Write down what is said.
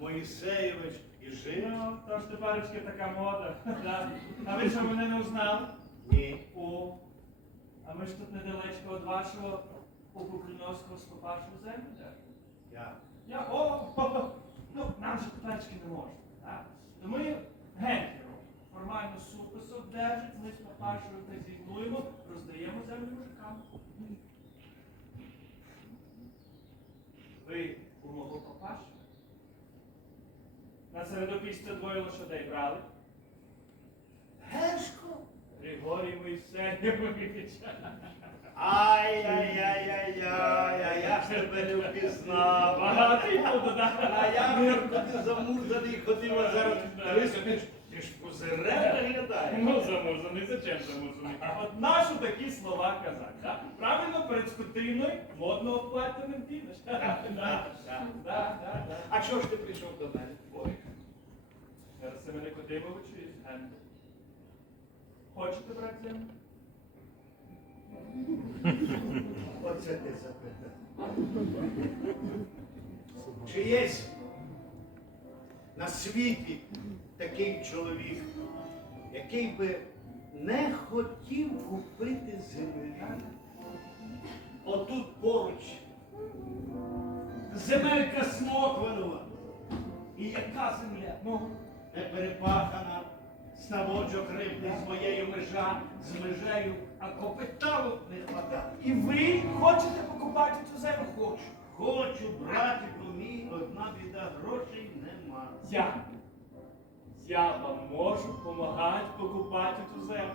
Моїсеєвич і жив? Ну, то ж теперечки така мода. Да. А ви що мене не узнали? Ні. О, а ми ж тут недалечко від вашого Покукріновського скопавшого землю. Я. Я, о, о, ну, нам же теперечки не можна. Так? То ми генки. Формально суписок держить, ми з папашою так зігнуємо, роздаємо землю мужикам. Ви у мого папашу? На середопісця двоє лошадей брали. Гешко? Григорій Моїсеєвич. Ай-яй-яй-яй-яй, а я ж тебе не впізнав. Багатий буду, да? А я ти замурзаний ходив, а зараз дивись, ти ж, ти ж виглядаєш. Ну, замурзаний, зачем замурзаний? От нашу такі слова казати. Да? Правильно, перед скотиною модного плаття не вдінеш. Да, да, да. да, да. А чого ж ти прийшов до мене? Ой. Зараз це мене Кодимович і Ген. Хочете землю? Оце ти запитав. Чи є на світі такий чоловік, який би не хотів купити земля? Отут поруч. Земелька Смоквинова. І яка земля? Ну, не перепахана, ставочок рибний з моєю межа, з межею, а капіталу не хватає. І ви хочете покупати цю землю? Хочу, хочу, братику мій, одна біда, грошей нема. Я. Я вам можу допомагати покупати цю землю.